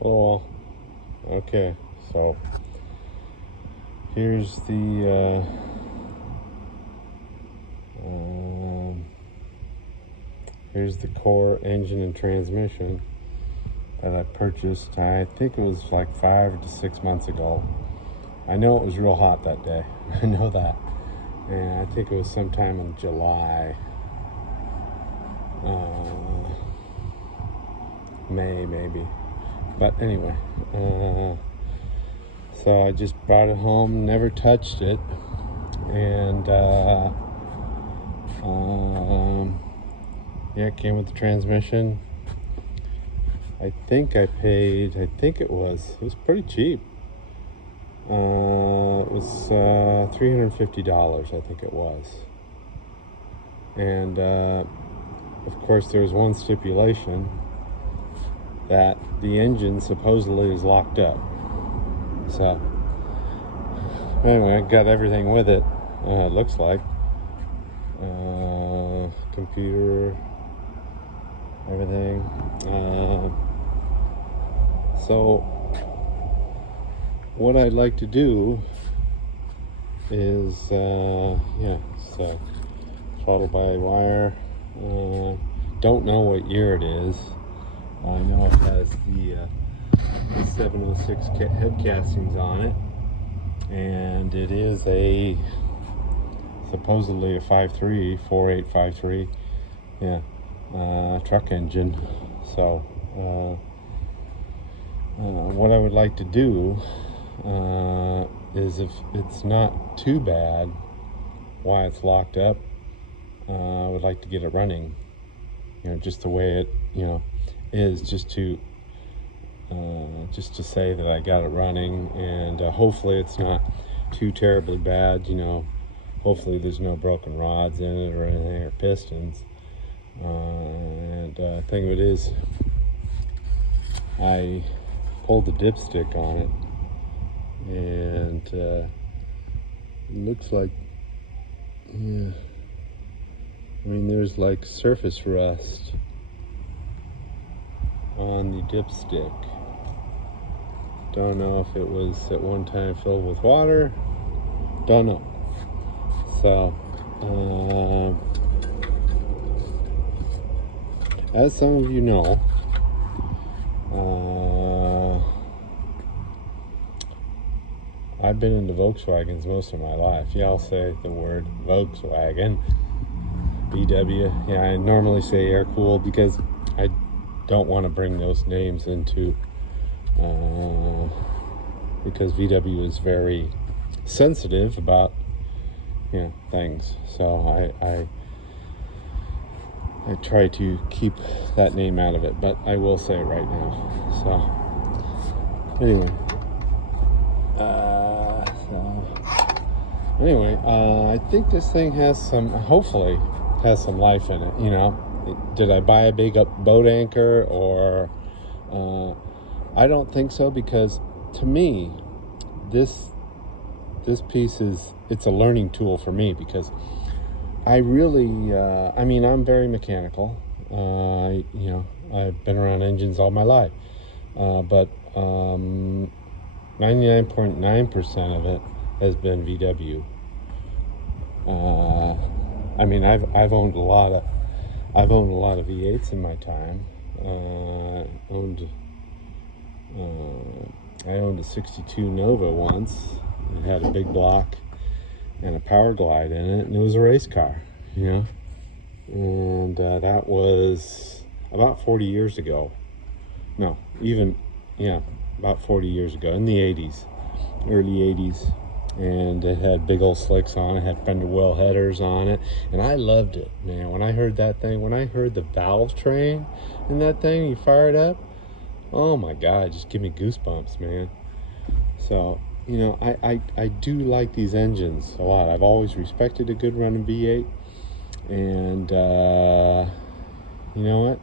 Oh, okay. So here's the here's the core engine and transmission that I purchased. I think it was like 5 to 6 months ago. I know it was real hot that day. I know that, and I think it was sometime in July, May maybe. But anyway, so I just brought it home, never touched it, and yeah, it came with the transmission. I think it was pretty cheap. It was $350, I think it was. And of course, there was one stipulation that the engine supposedly is locked up. So anyway, I got everything with it. It looks like computer, everything. So what I'd like to do is so throttle by wire. Don't know what year it is. I know it has the 706 head castings on it, and it is supposedly a 4853 truck engine. So what I would like to do is, if it's not too bad why it's locked up, I would like to get it running, just the way it is, just to say that I got it running, and hopefully it's not too terribly bad. Hopefully there's no broken rods in it or anything, or pistons. And the thing of it is, I pulled the dipstick on it, and it looks like, there's like surface rust on the dipstick. Don't know if it was at one time filled with water. Don't know. So, as some of you know, I've been into Volkswagens most of my life. Yeah, I'll say the word Volkswagen. VW. Yeah, I normally say air-cooled because I don't want to bring those names into, because VW is very sensitive about things. So I try to keep that name out of it, but I will say it right now. So anyway, I think this thing hopefully has some life in it. Did I buy a big boat anchor, or I don't think so, because to me this piece it's a learning tool for me, because I really I'm very mechanical. I've been around engines all my life, but 99.9% of it has been VW. I've owned a lot of V8s in my time. I owned a 62 Nova once. It had a big block and a power glide in it, and it was a race car, and that was about 40 years ago. No, about 40 years ago, in the 80s, early 80s. And it had big old slicks on it, had fender well headers on it, and I loved it, man. When I heard the valve train in that thing, you fire it up, oh my God, just give me goosebumps, man. So I do like these engines a lot. I've always respected a good running V8, and you know what?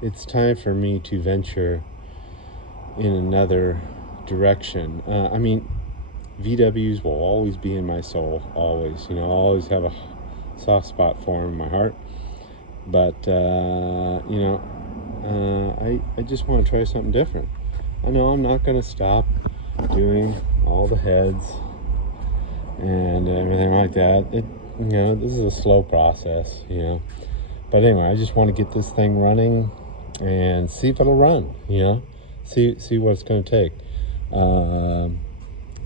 It's time for me to venture in another direction. VWs will always be in my soul, always. I'll always have a soft spot for them in my heart. But I just want to try something different. I know I'm not going to stop doing all the heads and everything like that. This is a slow process, But anyway, I just want to get this thing running and see if it'll run, see what it's going to take.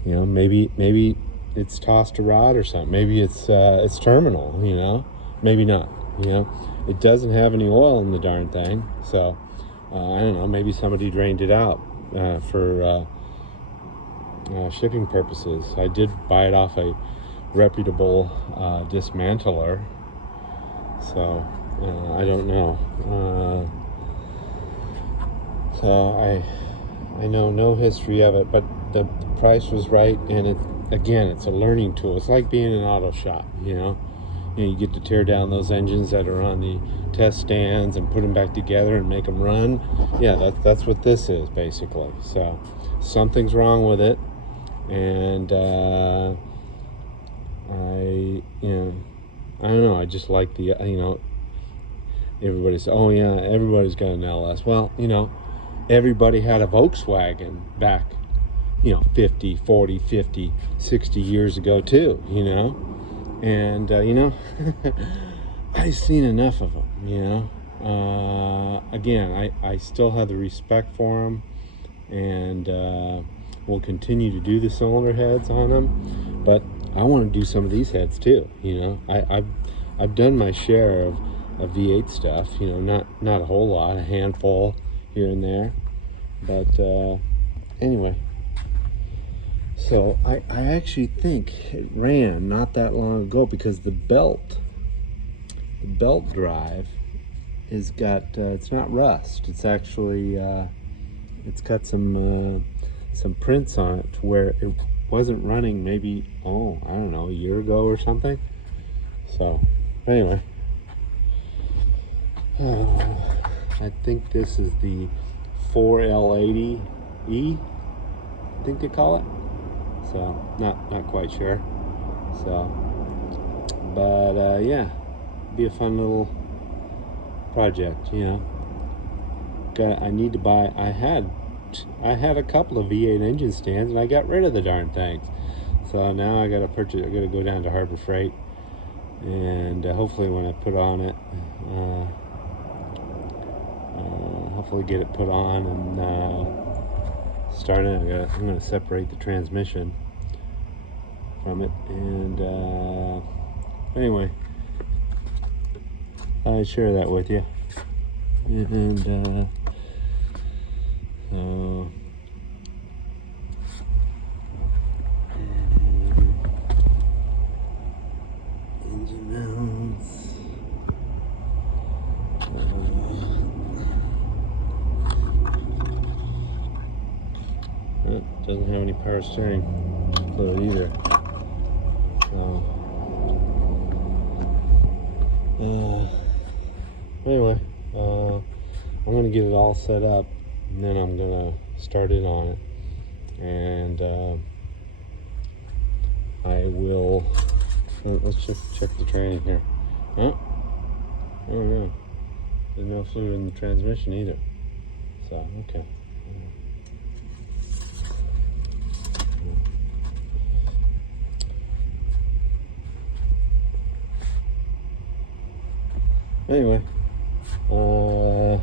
Maybe it's tossed to rod or something. Maybe it's terminal, maybe not, It doesn't have any oil in the darn thing, so I don't know, maybe somebody drained it out for shipping purposes. I did buy it off a reputable dismantler, so I don't know. So I know no history of it, but the price was right, and it's a learning tool. It's like being in an auto shop, you get to tear down those engines that are on the test stands and put them back together and make them run. Yeah, that's what this is basically. So something's wrong with it, and I don't know. I just like the everybody says, oh yeah, everybody's got an LS. Well, everybody had a Volkswagen back 50, 40, 50, 60 years ago too, and I've seen enough of them, again, I still have the respect for them, and we'll continue to do the cylinder heads on them, but I want to do some of these heads too. I've done my share of V8 stuff, not a whole lot, a handful here and there, but anyway. So I actually think it ran not that long ago, because the belt drive is got it's not rust. It's actually it's got some prints on it to where it wasn't running maybe I don't know, a year ago or something. So anyway, I think this is the 4L80E, I think they call it. So not quite sure. So, but yeah, be a fun little project, I need to buy. I had a couple of V8 engine stands, and I got rid of the darn things. So now I got to purchase. I got to go down to Harbor Freight, and hopefully when I put on it, hopefully get it put on and start it. I'm going to separate the transmission from it, and anyway, I share that with you, and engine mounts. It doesn't have any power steering fluid either. Anyway, I'm going to get it all set up, and then I'm going to start it on it, and I will, let's check the train here. Huh? Oh yeah, there's no fluid in the transmission either, so okay. Anyway, I'm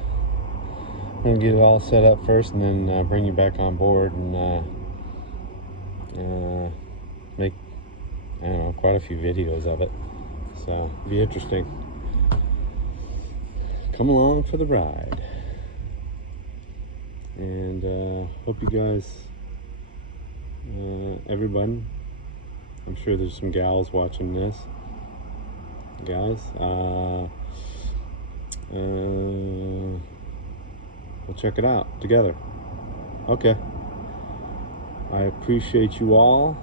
gonna get it all set up first, and then bring you back on board and make, I don't know, quite a few videos of it. So it'll be interesting. Come along for the ride, and hope you guys, everybody. I'm sure there's some gals watching this, guys. We'll check it out together. Okay. I appreciate you all.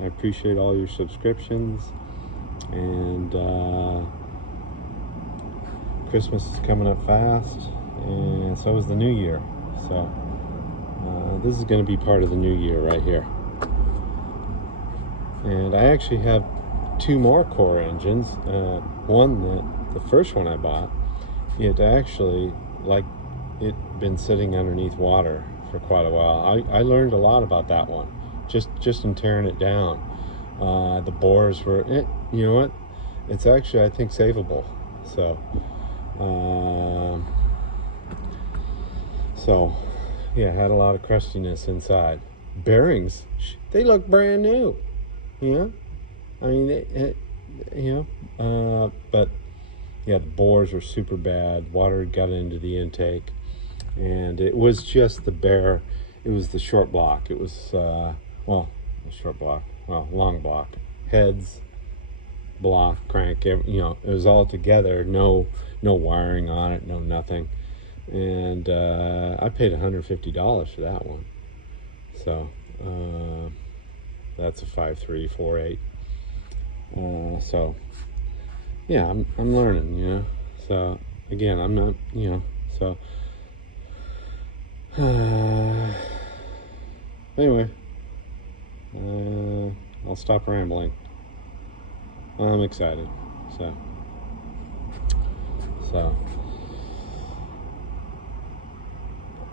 I appreciate all your subscriptions, and Christmas is coming up fast, and so is the new year. So this is going to be part of the new year right here. And I actually have two more core engines. One, that the first one I bought, it actually, like it been sitting underneath water for quite a while. I learned a lot about that one, just in tearing it down. The bores were, you know what? It's actually, I think, savable. So, yeah, had a lot of crustiness inside. Bearings, they look brand new. Yeah, I mean, but yeah, the bores were super bad. Water had got into the intake, and it was just the bare. It was the short block. It was short block, long block, heads, block, crank. It was all together. No wiring on it. No nothing. And I paid $150 for that one. So that's a 5.348. So yeah, I'm learning, So again, I'm not, So anyway, I'll stop rambling. I'm excited. So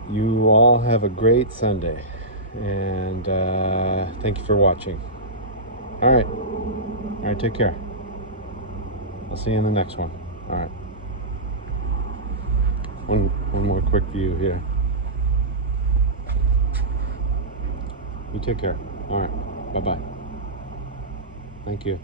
you all have a great Sunday, and thank you for watching. All right, take care. I'll see you in the next one. All right. One more quick view here. You take care. All right. Bye-bye. Thank you.